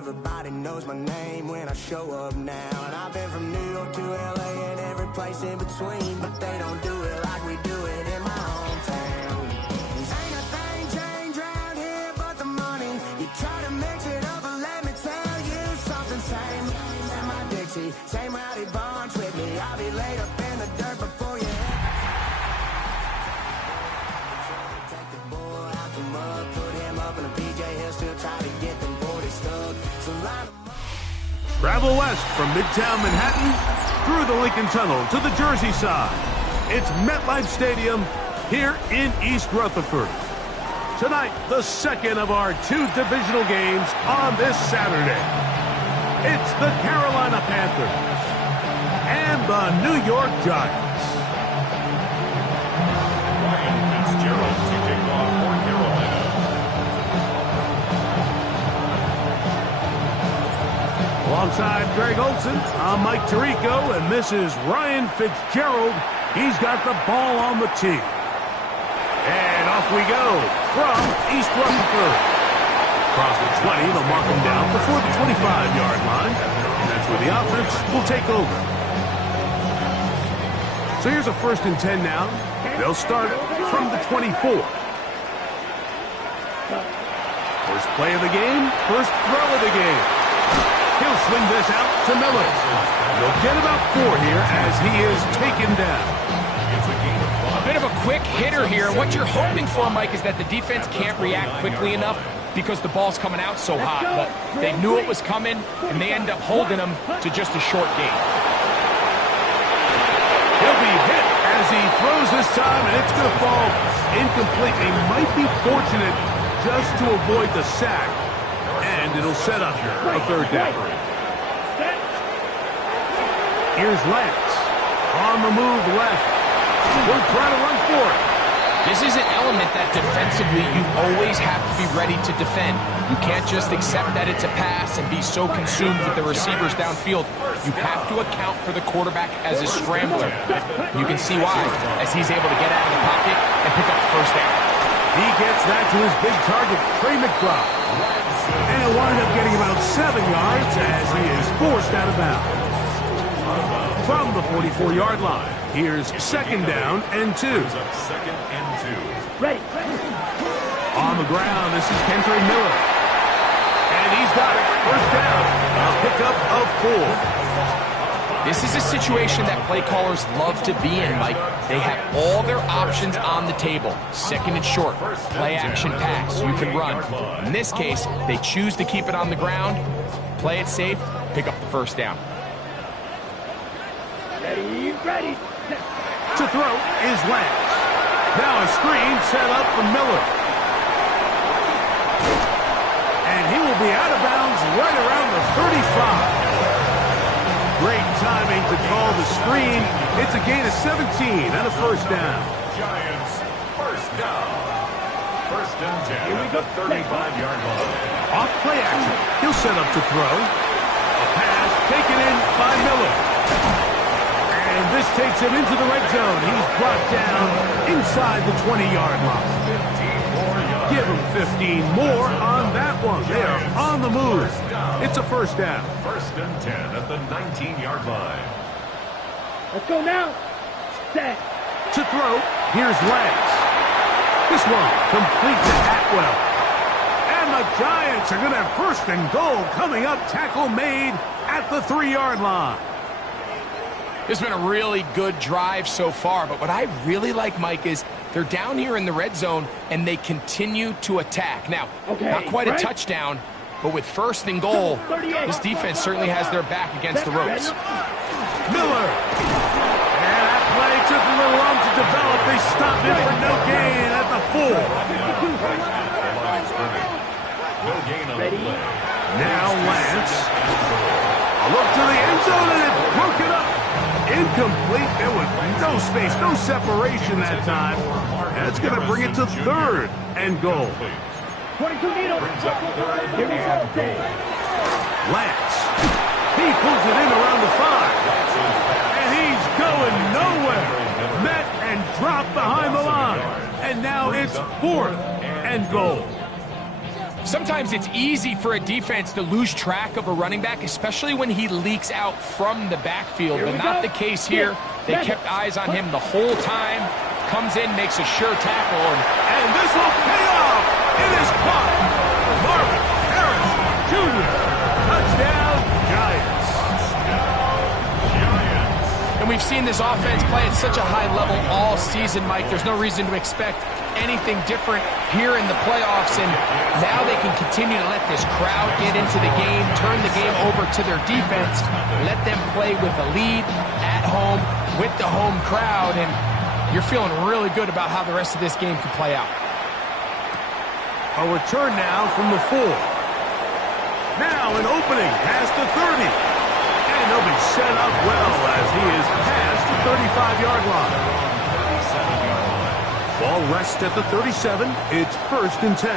everybody knows my name when I show up now. And I've been from New York to LA and every place in between, but they don't do it like we do it in my hometown. Ain't a thing changed around here but the money. You try to mix it up, but let me tell you something. Same in my Dixie, same rowdy bunch with me. I'll be laid up in the dirt before you take the boy out the mud, put him up in a PJ, he'll still try to get them 40 stuck. So line them up. Travel west from Midtown Manhattan through the Lincoln Tunnel to the Jersey side. It's MetLife Stadium here in East Rutherford. Tonight, the second of our two divisional games on this Saturday. It's the Carolina Panthers and the New York Giants. Ryan Fitzgerald to kick off for Carolina. Alongside Greg Olson, I'm Mike Tirico, and this is Ryan Fitzgerald. He's got the ball on the tee. And off we go from East Rutherford. Across the 20, they'll mark him down before the 25-yard line. And that's where the offense will take over. So here's a 1st and 10 now. They'll start from the 24. First play of the game, first throw of the game. He'll swing this out to Miller. They'll get about 4 here as he is taken down. A bit of a quick hitter here. What you're hoping for, Mike, is that the defense can't react quickly enough because the ball's coming out so hot. But they knew it was coming, and they end up holding him to just a short gain. He'll be hit as he throws this time, and it's going to fall incomplete. They might be fortunate just to avoid the sack, and it'll set up a 3rd down. Here's Lance. On the move left. We'll try to run for it. This is an element that defensively you always have to be ready to defend. You can't just accept that it's a pass and be so consumed with the receivers downfield. You have to account for the quarterback as a scrambler. You can see why, as he's able to get out of the pocket and pick up the 1st down. He gets that to his big target, Trey McBride. And he'll wind up getting about 7 yards as he is forced out of bounds. From the 44-yard line, here's 2nd down and 2. Ready. On the ground, this is Kentre Miller. And he's got it. 1st down. A pickup of 4. This is a situation that play callers love to be in, Mike. They have all their options on the table. 2nd and short, play action pass. You can run. In this case, they choose to keep it on the ground, play it safe, pick up the 1st down. Ready. To throw is Lance. Now a screen set up for Miller. And he will be out of bounds right around the 35. Great timing to call the screen. It's a gain of 17 and a 1st down. Giants, 1st down. 1st and 10 at the 35-yard line. Off play action. He'll set up to throw. A pass taken in by Miller. And this takes him into the red zone. He's brought down inside the 20-yard line. 15 more yards. Give him 15 more on that one. They are on the move. It's a 1st down. 1st and 10 at the 19-yard line. Let's go now. Set. To throw, here's Lance. This one complete to Atwell. And the Giants are going to have 1st and goal coming up. Tackle made at the 3-yard line. This has been a really good drive so far, but what I really like, Mike, is they're down here in the red zone, and they continue to attack. Now, not quite a touchdown, but with 1st and goal, this defense certainly has their back against the ropes. Miller. And that play took a little long to develop. They stopped it for no gain at the 4. No gain on the play. Now Lance. A look to the end zone, and it's broken up. Incomplete. There was no space, no separation that time. And it's going to bring it to 3rd and goal. 22 needles. Here we go. Lance. He pulls it in around the 5. And he's going nowhere. Met and dropped behind the line. And now it's 4th and goal. Sometimes it's easy for a defense to lose track of a running back, especially when he leaks out from the backfield, but not the case here. They kept eyes on him the whole time. Comes in, makes a sure tackle, and this will pay off. It is caught. Marvin Harris Jr. Touchdown, Giants. And we've seen this offense play at such a high level all season, Mike. There's no reason to expect anything different here in the playoffs, and now they can continue to let this crowd get into the game, turn the game over to their defense, let them play with a lead at home with the home crowd, and you're feeling really good about how the rest of this game can play out. A return now from the 4. Now an opening past the 30. And he'll be set up well as he is past the 35-yard line. Ball rests at the 37. It's 1st and 10.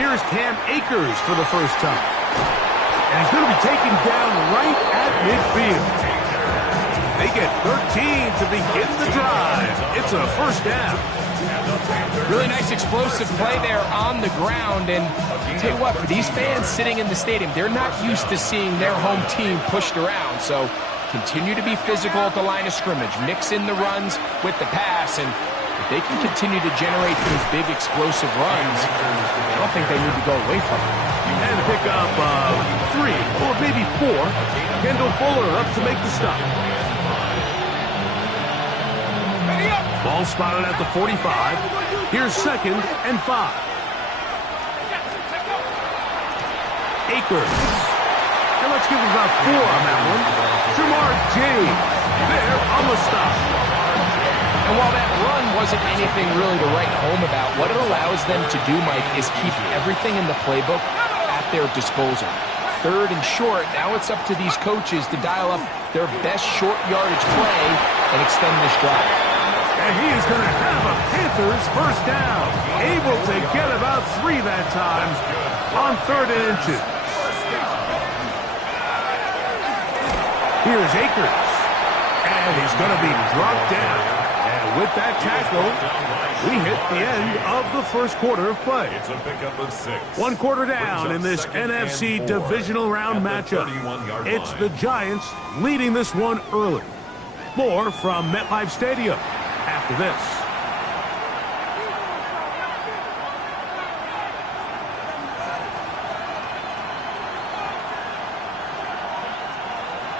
Here's Cam Akers for the first time. And he's going to be taken down right at midfield. They get 13 to begin the drive. It's a 1st down. Really nice explosive play there on the ground. And I'll tell you what, for these fans sitting in the stadium, they're not used to seeing their home team pushed around. So continue to be physical at the line of scrimmage. Mix in the runs with the pass. And if they can continue to generate these big explosive runs, I don't think they need to go away from it. And pick up 3 or maybe 4. Kendall Fuller up to make the stop. Ball spotted at the 45. Here's 2nd and 5. Akers. And let's give him about 4 on that one. Jamar James there on the stop. And while that run wasn't anything really to write home about, what it allows them to do, Mike, is keep everything in the playbook at their disposal. 3rd and short, now it's up to these coaches to dial up their best short yardage play and extend this drive. And he is going to have a Panthers 1st down. Able to get about 3 that time on 3rd and inches. Here's Akers. And he's going to be dropped down. And with that tackle, we hit the end of the 1st quarter of play. It's a pickup of 6. 1 quarter down in this NFC divisional round matchup. It's the Giants leading this one early. More from MetLife Stadium after this.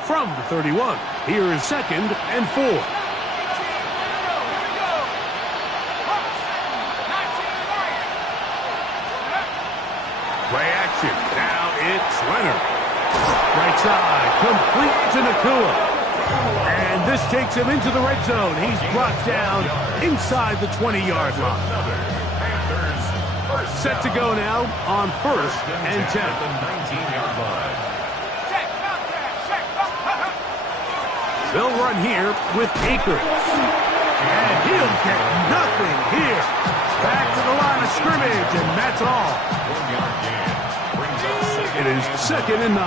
From the 31, here is 2nd and 4. Play action. Now it's Leonard. Right side, complete to Nakua. And this takes him into the red zone. He's brought down inside the 20-yard line. Set to go now on 1st and 10. They'll run here with Akers. And he'll get nothing here. Back to the line of scrimmage, and that's all. It is 2nd and 9.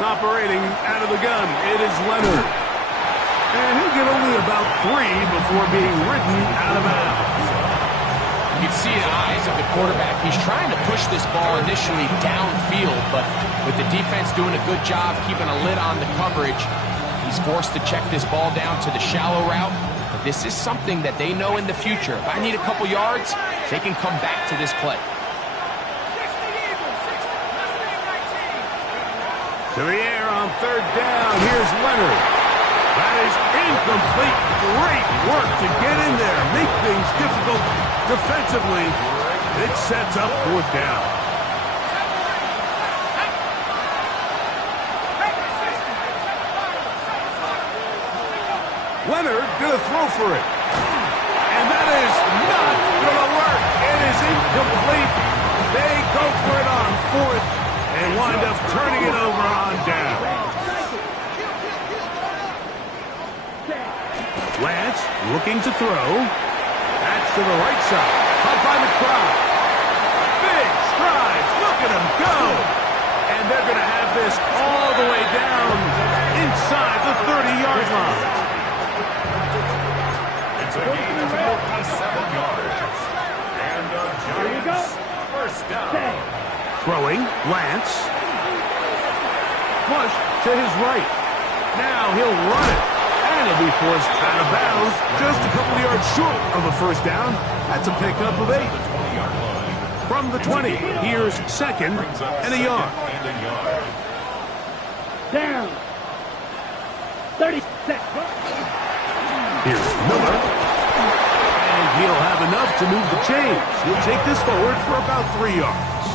Operating out of the gun, it is Leonard. And he'll get only about 3 before being ridden out of bounds. You can see the eyes of the quarterback. He's trying to push this ball initially downfield, but with the defense doing a good job keeping a lid on the coverage, he's forced to check this ball down to the shallow route. But this is something that they know in the future. If I need a couple yards, they can come back to this play. To the air on 3rd down. Here's Leonard. That is incomplete. Great work to get in there. Make things difficult defensively. It sets up 4th down. Leonard gonna throw for it. And that is not gonna work. It is incomplete. They go for it on 4th. And wind up turning it over on down. Lance looking to throw. That's to the right side. Caught by McBride. Big strides. Look at him go. And they're going to have this all the way down inside the 30-yard line. It's a gain of 57 yards. And the Giants first down. Throwing, Lance. Flush to his right. Now he'll run it. And he'll be forced out of bounds. Just a couple of yards short of a first down. That's a pickup of 8. From the 20, here's second and a yard. Down. 30 seconds. Here's Miller. And he'll have enough to move the chains. He'll take this forward for about 3 yards.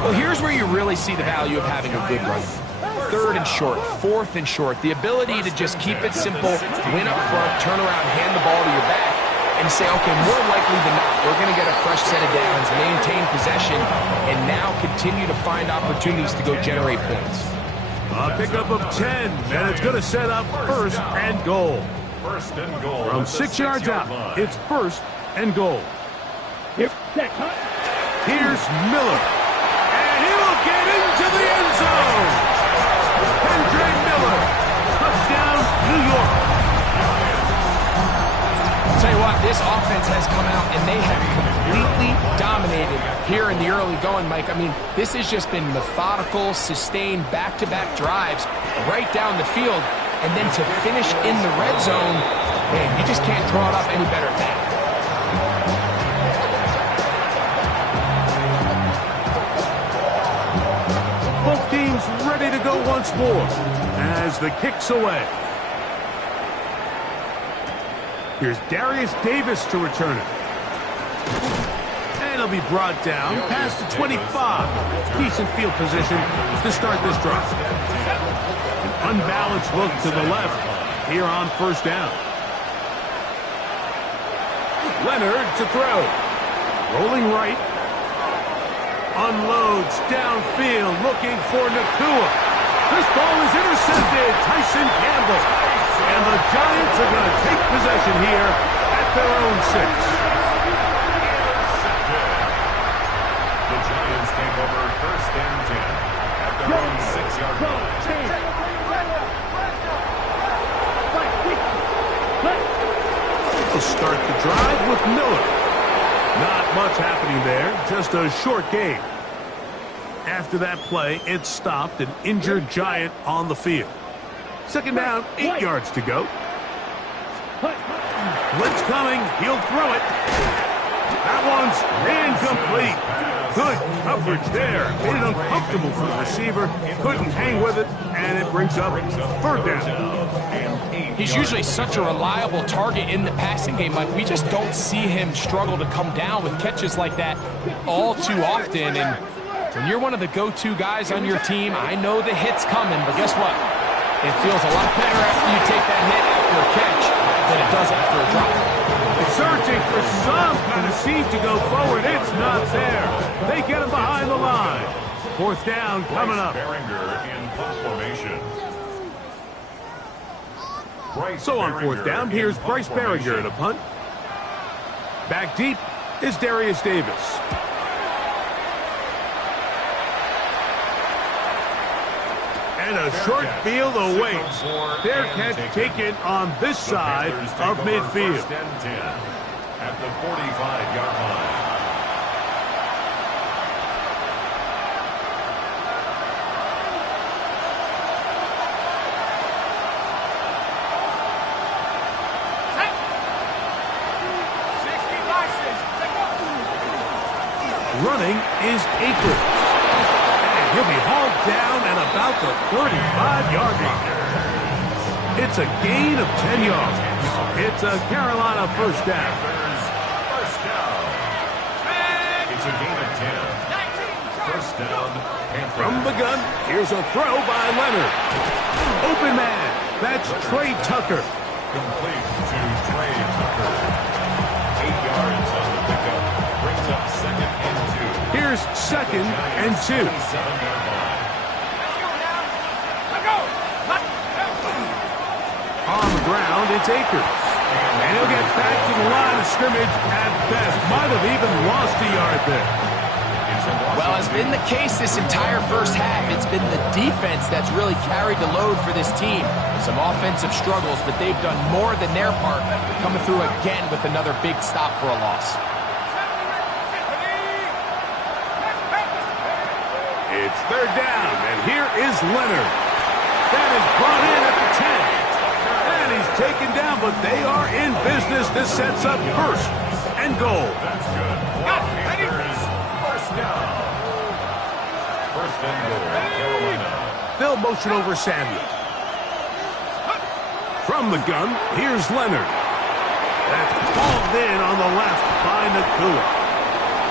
Well, here's where you really see the value of having a good run. 3rd and short, 4th and short. The ability to just keep it simple, win up front, turn around, hand the ball to your back, and say, okay, more likely than not, we're going to get a fresh set of downs, maintain possession, and now continue to find opportunities to go generate points. A pickup of 10, and it's going to set up first and goal. First and goal. From 6 yards out, it's first and goal. Here's second. Here's Miller. And he will get into the end zone. Andre Miller. Touchdown, New York. I'll tell you what, this offense has come out and they have completely dominated here in the early going, Mike. I mean, this has just been methodical, sustained, back-to-back drives right down the field. And then to finish in the red zone, man, you just can't draw it up any better than that. Both teams ready to go once more as the kick's away. Here's Darius Davis to return it. And he'll be brought down past the 25. Decent field position to start this drive. An unbalanced look to the left here on first down. Leonard to throw. Rolling right. Unloads downfield, looking for Nakua. This ball is intercepted. Tyson Campbell. And the Giants are going to take possession here at their own 6. The Giants take over first and 10 at their own 6-yard line. They'll start the drive with Miller. Not much happening there, just a short game. After that play, it stopped an injured Giant on the field. Second down, 8 yards to go. Blitz coming, he'll throw it. That one's incomplete. Good coverage there. Made it uncomfortable for the receiver. Couldn't hang with it, and it brings up 3rd down. He's usually such a reliable target in the passing game. Like, we just don't see him struggle to come down with catches like that all too often. And when you're one of the go-to guys on your team, I know the hit's coming, but guess what? It feels a lot better after you take that hit after a catch than it does after a drop. Searching for some kind of seed to go forward. It's not there. They get him behind the line. 4th down coming up. So on 4th down, here's Bryce Behringer to punt. Back deep is Darius Davis. And a short field awaits. Their catch taken on this side of midfield. At the 45-yard line. Running is Akers. And he'll be hauled down at about the 35-yard line. It's a gain of 10 yards. It's a Carolina first down. It's a gain of 10. First down. From the gun, here's a throw by Leonard. Open man. That's Trey Tucker. Complete to Trey Tucker. 8 yards on the pickup. Brings up 2nd and 2. Here's 2nd and 2. 7-yard line. On the ground, it's Akers. And he'll get back to the line of scrimmage at best. Might have even lost a yard there. It's a Well, has been the case this entire first half. It's been the defense that's really carried the load for this team. Some offensive struggles, but they've done more than their part, coming through again with another big stop for a loss. It's third down, and here is Leonard. That is brought in at the 10. And he's taken down, but they are in business. This sets up first and goal. That's good. Panthers, first down. First and goal, Carolina. They'll motion over Samuel. From the gun, here's Leonard. That's hauled in on the left by Nakua.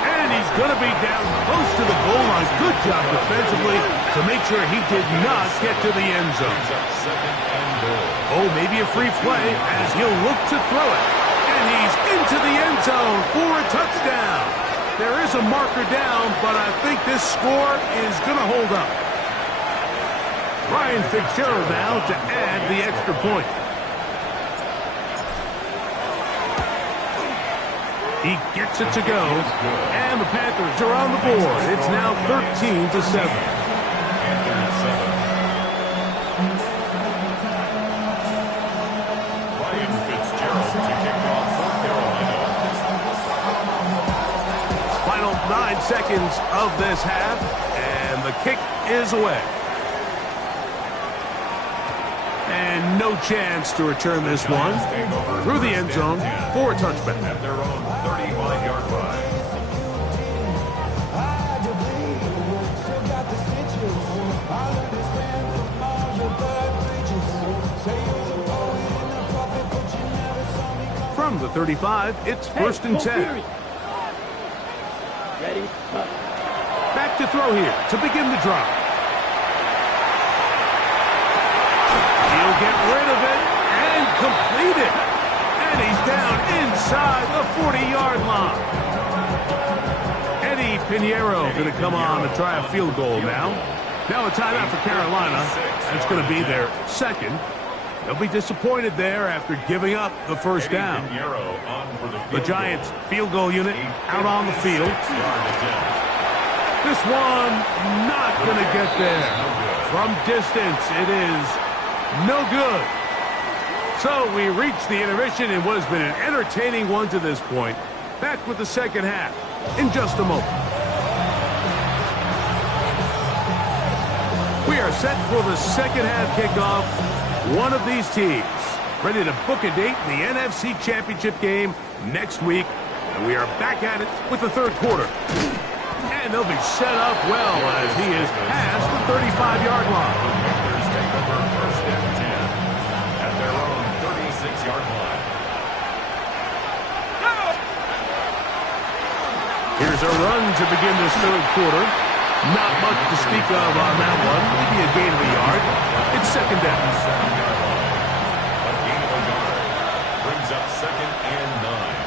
And he's going to be down close to the goal line. Good job defensively to make sure he did not get to the end zone. Second and goal. Oh, maybe a free play as he'll look to throw it. And he's into the end zone for a touchdown. There is a marker down, but I think this score is going to hold up. Ryan Fitzgerald now to add the extra point. He gets it to go, and the Panthers are on the board. It's now 13-7. Panthers 7. Ryan Fitzgerald to kick off for Carolina. Final 9 seconds of this half, and the kick is away. And no chance to return this one through the end zone for a touchback. At their own 35-yard line. From the 35, it's first and 10. Ready? Back to throw here to begin the drive. He'll get rid of it and complete it. And he's down inside the 40-yard line. Eddie Pinheiro going to come on to try a field goal now. Now a timeout for Carolina. That's going to be their second. They'll be disappointed there after giving up the first down. The Giants field goal unit out on the field. This one not going to get there. From distance, it is no good. So we reach the intermission in what has been an entertaining one to this point. Back with the second half in just a moment. We are set for the second half kickoff. One of these teams ready to book a date in the NFC Championship game next week. And we are back at it with the third quarter. And they'll be set up well as he is past the 35-yard line. Panthers take over first and 10 at their own 36-yard line. Here's a run to begin this third quarter. Not much to speak of on that one. Maybe a gain of a yard. It's second down. 7-yard line. A gain of a yard brings up second and 9.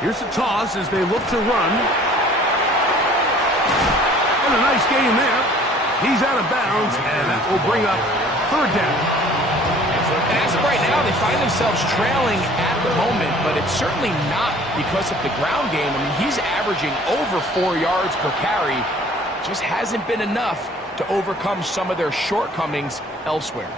Here's the toss as they look to run. And a nice gain there. He's out of bounds, and that will bring up third down. And as of right now, they find themselves trailing at the moment, but it's certainly not because of the ground game. I mean, he's averaging over 4 yards per carry. Just hasn't been enough to overcome some of their shortcomings elsewhere.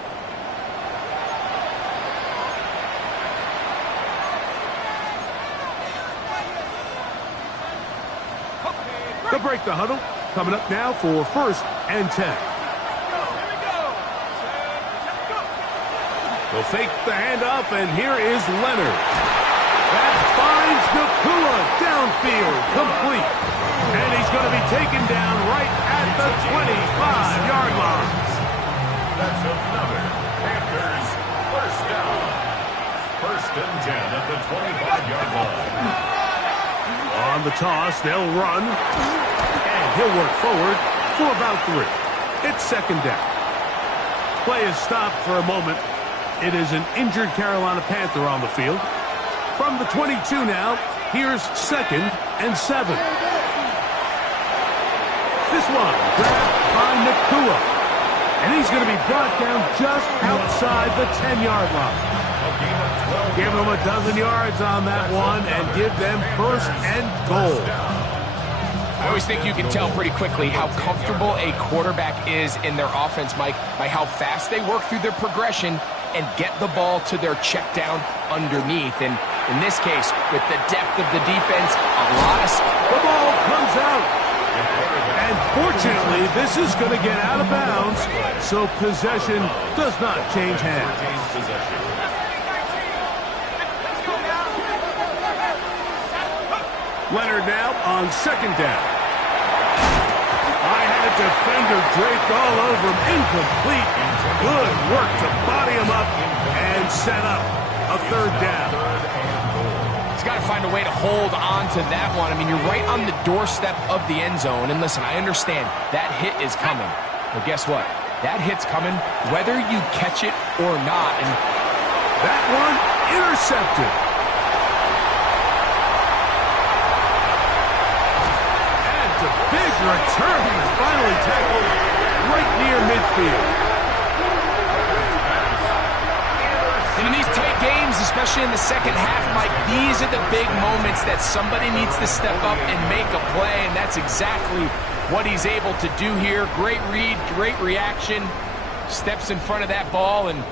They'll break the huddle. Coming up now for first and 10. They'll fake the handoff, and here is Leonard. That finds Nakua downfield, complete. And he's going to be taken down right at the 25-yard line. That's another Panthers first down. First and 10 at the 25-yard line. On the toss, they'll run. And he'll work forward for about 3. It's second down. Play is stopped for a moment. It is an injured Carolina Panther on the field. From the 22 now, here's second and 7. This one grabbed by Nakua. And he's going to be brought down just outside the 10-yard line. Give them a dozen yards on that one and give them first and goal. I always think you can tell pretty quickly how comfortable a quarterback is in their offense, Mike, by how fast they work through their progression and get the ball to their check down underneath. And in this case, with the depth of the defense, a lot of... The ball comes out. And fortunately, this is going to get out of bounds, so possession does not change hands. Leonard now on second down. I had a defender draped all over him. Incomplete. Good work to body him up and set up a third down. He's got to find a way to hold on to that one. I mean, you're right on the doorstep of the end zone. And listen, I understand that hit is coming. But guess what? That hit's coming whether you catch it or not. And that one intercepted. A big return. He was finally tackled right near midfield. And in these tight games, especially in the second half, Mike, these are the big moments that somebody needs to step up and make a play, and that's exactly what he's able to do here. Great read, great reaction, steps in front of that ball and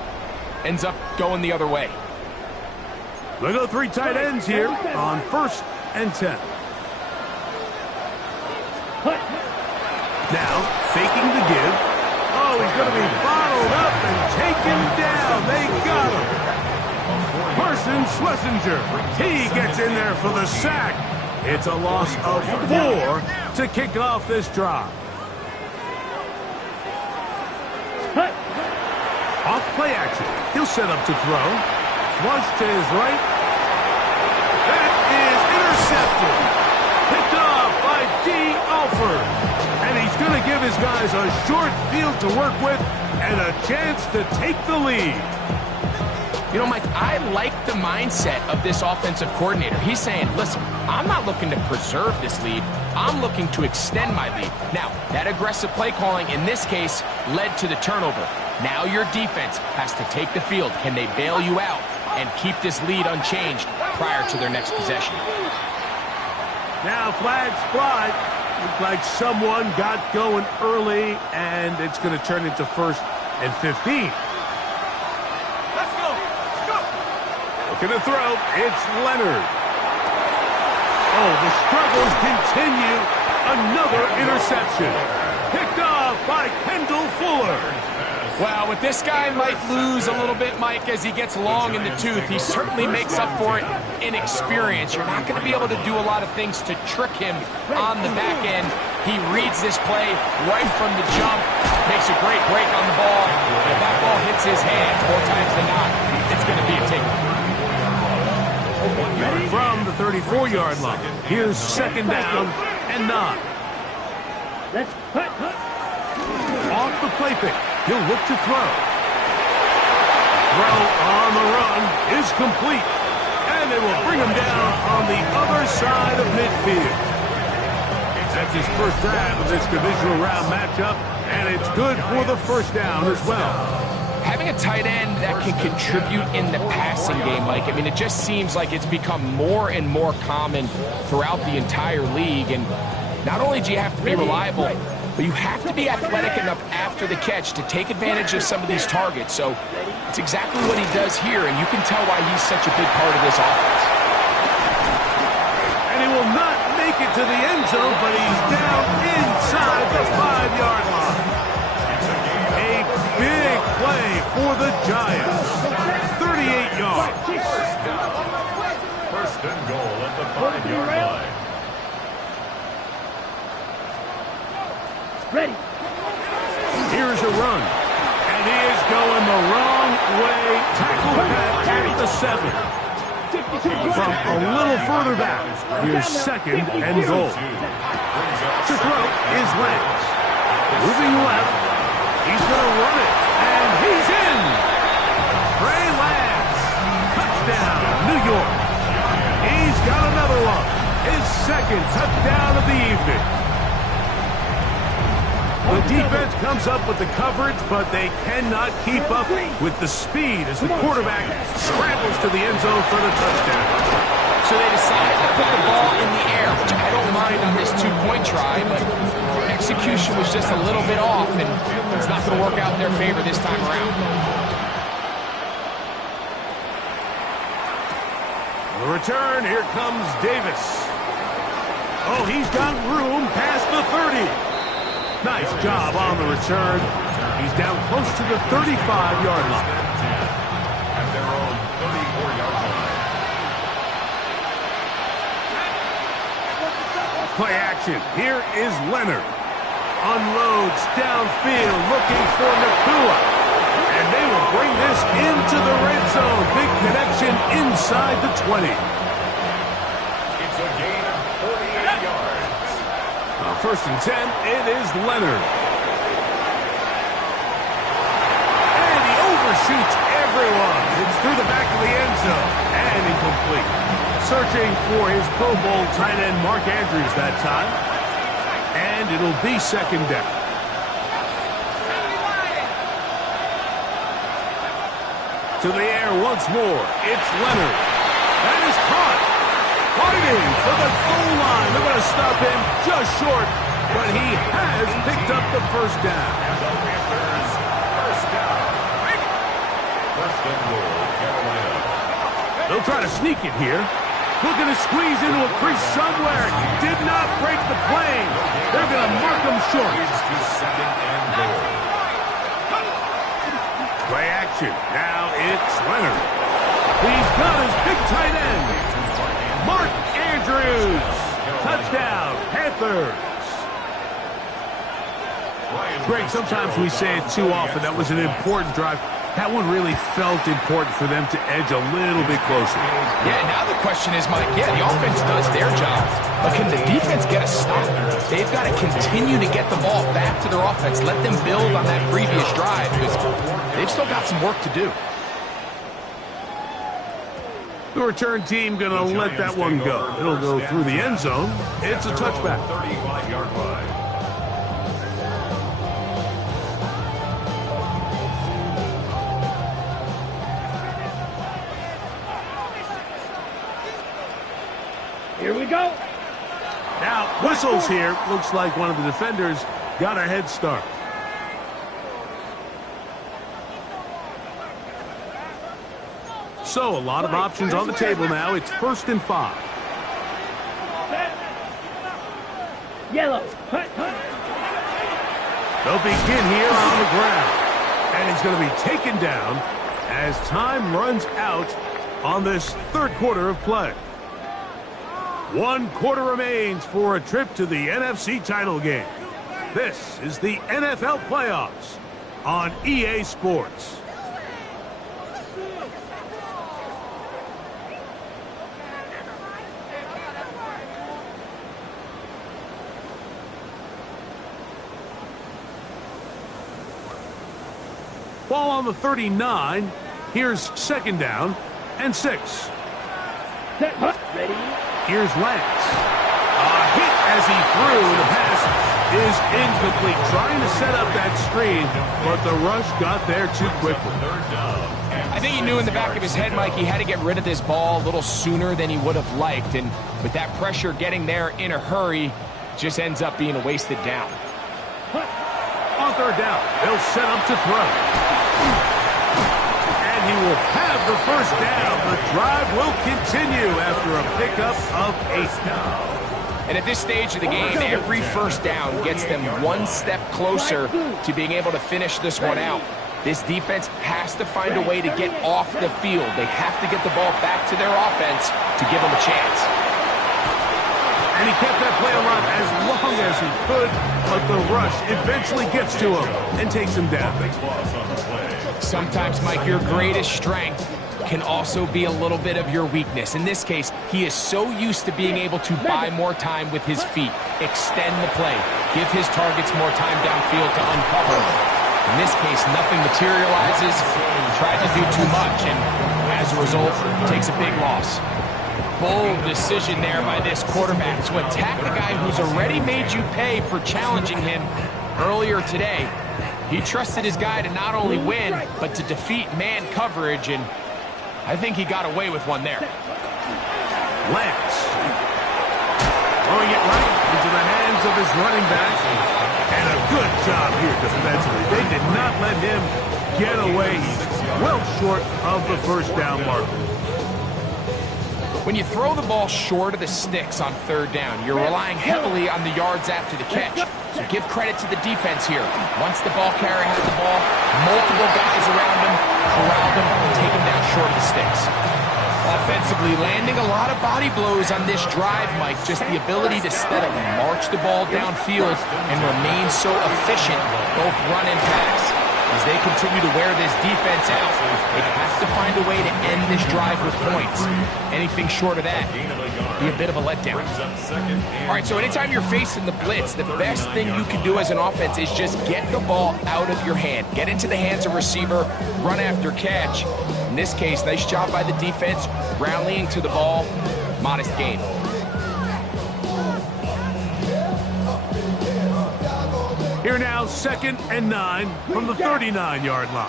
ends up going the other way. We'll go three tight ends here on 1st and 10. Now, faking the give. Oh, he's going to be bottled up and taken down. They got him. Carson Schlesinger. He gets in there for the sack. It's a loss of 4 to kick off this drive. Off play action. He'll set up to throw. Flush to his right. That is intercepted. Picked off by D. Alford. And he's going to give his guys a short field to work with and a chance to take the lead. You know, Mike, I like the mindset of this offensive coordinator. He's saying, listen, I'm not looking to preserve this lead. I'm looking to extend my lead. Now, that aggressive play calling in this case led to the turnover. Now your defense has to take the field. Can they bail you out and keep this lead unchanged prior to their next possession? Now flags fly. Looked like someone got going early, and it's going to turn into 1st and 15. Let's go. Let's go. Looking to throw. It's Leonard. Oh, the struggles continue. Another interception. Picked off by Kendall Fuller. Well, with this guy might lose a little bit, Mike, as he gets long in the tooth. He certainly makes up for it in experience. You're not going to be able to do a lot of things to trick him on the back end. He reads this play right from the jump, makes a great break on the ball. And if that ball hits his hands more times than not, it's going to be a takeaway. From the 34-yard line, here's 2nd down and 9. Let's put. Off the play fake. He'll look to throw. Throw on the run is complete. And they will bring him down on the other side of midfield. That's his first drive of this divisional round matchup, and it's good for the first down as well. Having a tight end that can contribute in the passing game, Mike, I mean, it just seems like it's become more and more common throughout the entire league. And not only do you have to be reliable, but you have to be athletic enough after the catch to take advantage of some of these targets. So it's exactly what he does here, and you can tell why he's such a big part of this offense. And he will not make it to the end zone, but he's down inside the 5-yard line. A big play for the Giants. 38 yards. First and goal at the 5-yard line. Ready. Here's a run. And he is going the wrong way. Tackled at the 7. From a little further back, here's 2nd and goal. To throw is Lance. Moving left. He's going to run it. And he's in. Trey Lance. Touchdown, New York. He's got another one. His 2nd touchdown of the evening. The defense comes up with the coverage, but they cannot keep up with the speed as the quarterback scrambles to the end zone for the touchdown. So they decided to put the ball in the air, which I don't mind on this two-point try, but execution was just a little bit off, and it's not going to work out in their favor this time around. The return, here comes Davis. Oh, he's got room past the 30. Nice job on the return. He's down close to the 35-yard line. At their own 34-yard line. Play action. Here is Leonard. Unloads downfield looking for Nakua. And they will bring this into the red zone. Big connection inside the 20. It's a gain of 48 yards. First and 10, it is Leonard. And he overshoots everyone. It's through the back of the end zone. And incomplete. Searching for his Pro Bowl tight end Mark Andrews that time. And it'll be second down. To the air once more. It's Leonard. That is caught. Fighting for the goal line. They're going to stop him just short, but he has picked up the first down. And the Panthers, first down. First and goal, Carolina. They'll try to sneak it here. Looking to squeeze into a crease somewhere. Did not break the plane. They're going to mark him short. Leads to second and goal. Play action. Now it's Leonard. He's got his big tight end. Mark Andrews. Touchdown, Panthers. Greg, sometimes we say it too often. That was an important drive. That one really felt important for them to edge a little bit closer. Yeah, now the question is, Mike, yeah, the offense does their job, but can the defense get a stop? They've got to continue to get the ball back to their offense. Let them build on that previous drive, because they've still got some work to do. The return team going to let that one go. It'll go through the end zone. It's a touchback. 35-yard line. Here we go. Now, whistles here. Looks like one of the defenders got a head start. So, a lot of options on the table now. It's 1st and 5. Yellow. Hut, hut. They'll begin here on the ground. And he's going to be taken down as time runs out on this third quarter of play. 1 quarter remains for a trip to the NFC title game. This is the NFL playoffs on EA Sports. Ball on the 39. Here's second down and 6. Set, hut. Ready. Here's Lance. A hit as he threw. The pass is incomplete. Trying to set up that screen, but the rush got there too quickly. I think he knew in the back of his head, Mike, he had to get rid of this ball a little sooner than he would have liked. And with that pressure getting there in a hurry, just ends up being a wasted down. On third down, they'll set up to throw. And he will have the first down. The drive will continue after a pickup of 8. And at this stage of the game, every first down gets them one step closer to being able to finish this one out. This defense has to find a way to get off the field. They have to get the ball back to their offense to give them a chance. And he kept that play alive as long as he could, but the rush eventually gets to him and takes him down. Sometimes, Mike, your greatest strength can also be a little bit of your weakness. In this case, he is so used to being able to buy more time with his feet, extend the play, give his targets more time downfield to uncover. In this case, nothing materializes. He tried to do too much, and as a result, takes a big loss. Bold decision there by this quarterback to attack a guy who's already made you pay for challenging him earlier today, he trusted his guy to not only win, but to defeat man coverage, and I think he got away with one there. Lance. Throwing it right into the hands of his running back. And a good job here defensively. They did not let him get away. He's well short of the first down marker. When you throw the ball short of the sticks on third down, you're relying heavily on the yards after the catch. So give credit to the defense here. Once the ball carrier has the ball, multiple guys around him, corral him, and take him down short of the sticks. Offensively, landing a lot of body blows on this drive, Mike. Just the ability to steadily march the ball downfield and remain so efficient, both run and pass. As they continue to wear this defense out, they have to find a way to end this drive with points. Anything short of that be a bit of a letdown. All right, so anytime you're facing the blitz, the best thing you can do as an offense is just get the ball out of your hand. Get into the hands of receiver, run after catch. In this case, nice job by the defense, rallying to the ball, modest gain. Here now, 2nd and 9 from the 39-yard line.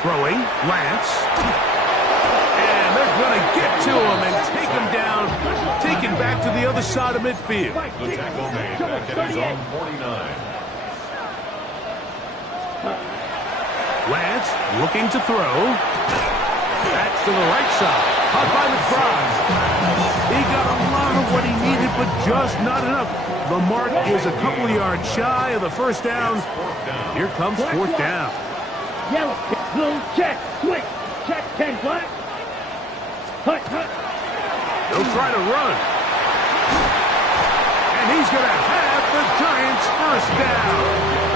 Throwing, Lance. And they're going to get to him and take him down, taken back to the other side of midfield. The tackle made back at his own 49. Lance looking to throw. That's to the right side. Up by McBride. He got a lot of what he needed, but just not enough. The mark is a couple yards shy of the first down. Here comes 4th down. Yellow, blue, check, switch, check, 10 black. Hut, hut. They'll try to run. And he's going to have the Giants' first down.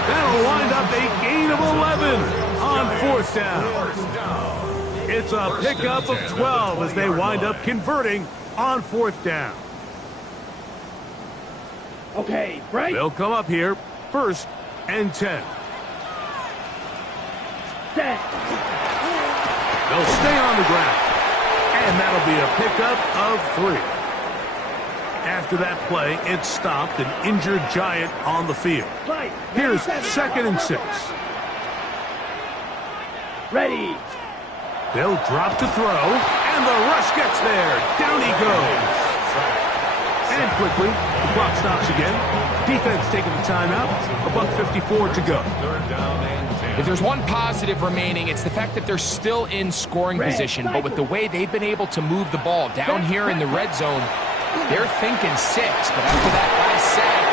That'll wind up a gain of 11 on 4th down. It's a pickup of 12 as they wind up converting on 4th down. Okay, right. They'll come up here, 1st and 10. Set. They'll stay on the ground. And that'll be a pickup of 3. After that play, it stopped an injured Giant on the field. Here's 2nd and 6. Ready. They'll drop to throw, and the rush gets there. Down he goes. And quickly, the clock stops again. Defense taking the timeout. $1:54 to go. If there's one positive remaining, it's the fact that they're still in scoring position. But with the way they've been able to move the ball down here in the red zone, they're thinking 6. But after that last sack,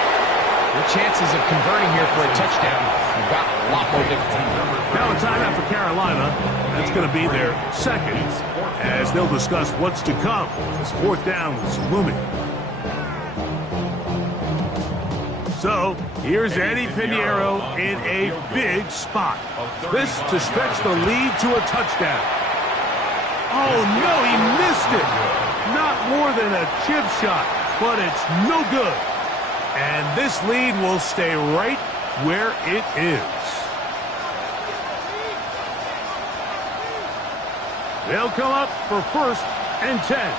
their chances of converting here for a touchdown have got a lot more difficult. Now a timeout for Carolina. That's going to be their 2nd, as they'll discuss what's to come as 4th down is looming. So, here's Eddie Pinheiro in a big spot. This to stretch the lead to a touchdown. Oh, no, he missed it. Not more than a chip shot, but it's no good. And this lead will stay right where it is. They'll come up for 1st and 10.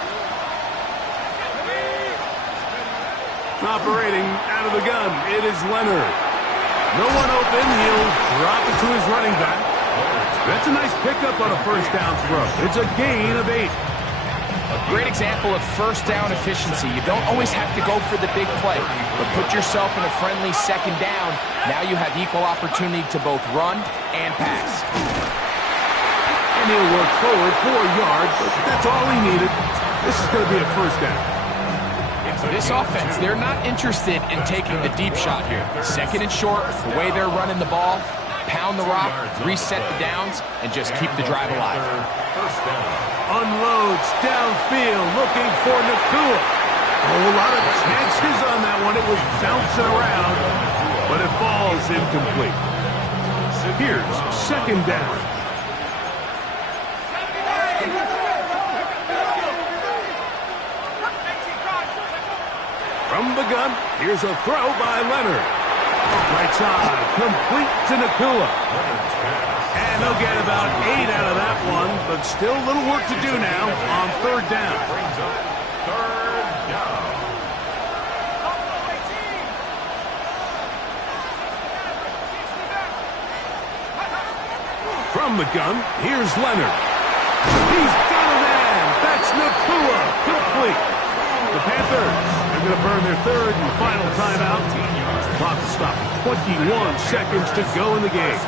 Operating out of the gun, it is Leonard. No one open, he'll drop it to his running back. That's a nice pickup on a 1st down throw. It's a gain of 8. A great example of 1st down efficiency. You don't always have to go for the big play, but put yourself in a friendly 2nd down. Now you have equal opportunity to both run and pass. And he'll work forward 4 yards, but that's all he needed. This is going to be a 1st down. This offense, they're not interested in taking the deep shot here. 2nd and short, the way they're running the ball, pound the rock, reset the downs, and just keep the drive alive. Unloads downfield, looking for Nakua. A whole lot of chances on that one. It was bouncing around, but it falls incomplete. Here's 2nd down. From the gun, here's a throw by Leonard. Right side, complete to Nakua. And they'll get about 8 out of that one, but still a little work to do now on 3rd down. From the gun, here's Leonard. He's got a man. That's Nakua. Complete. The Panthers are going to burn their third and final timeout. Clock stopped. 21 seconds to go in the game.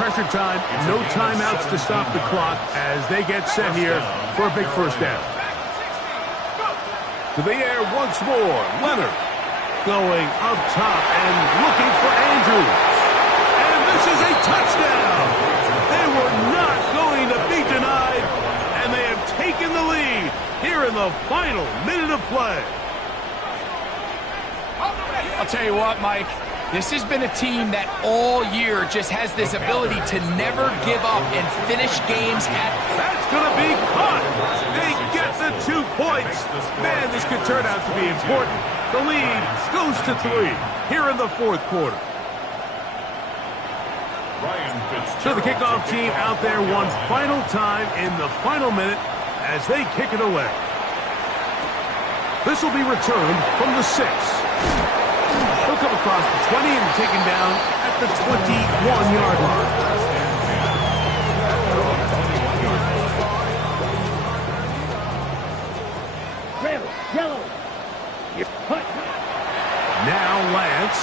Pressure time. No timeouts to stop the clock as they get set here for a big first down. To the air once more. Leonard going up top and looking for Andrews. And this is a touchdown. They were not going to be denied, and they have taken the lead here in the final minute of play. I'll tell you what, Mike. This has been a team that all year just has this ability to never give up and finish games at... That's going to be caught. They get the 2 points. Man, this could turn out to be important. The lead goes to 3 here in the fourth quarter. So the kickoff team out there one final time in the final minute as they kick it away. This will be returned from the 6. He'll come across the 20 and taken down at the 21-yard line. Red, yellow. You put. Now Lance.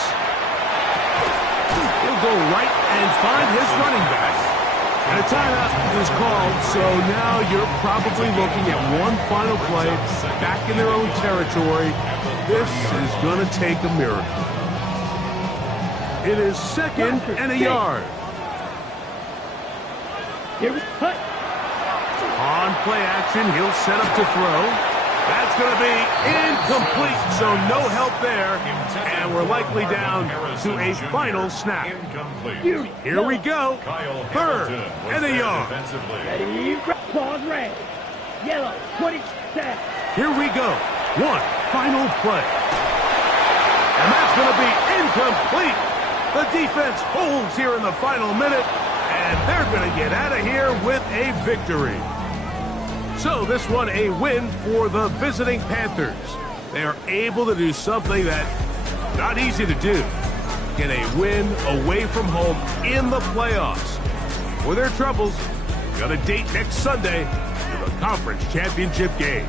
He'll go right and find his running back. And a timeout is called, so now you're probably looking at one final play back in their own territory. This is going to take a miracle. It is second and a yard. On play action, he'll set up to throw. That's going to be incomplete, so no help there. And we're likely down to a final snap. Here we go. Third and a yard. Ready, pause, red. Yellow, 20 steps. Here we go. One final play. And that's going to be incomplete. The defense holds here in the final minute, and they're going to get out of here with a victory. So this one a win for the visiting Panthers. They are able to do something that's not easy to do. Get a win away from home in the playoffs. For their troubles, got a date next Sunday for the conference championship game.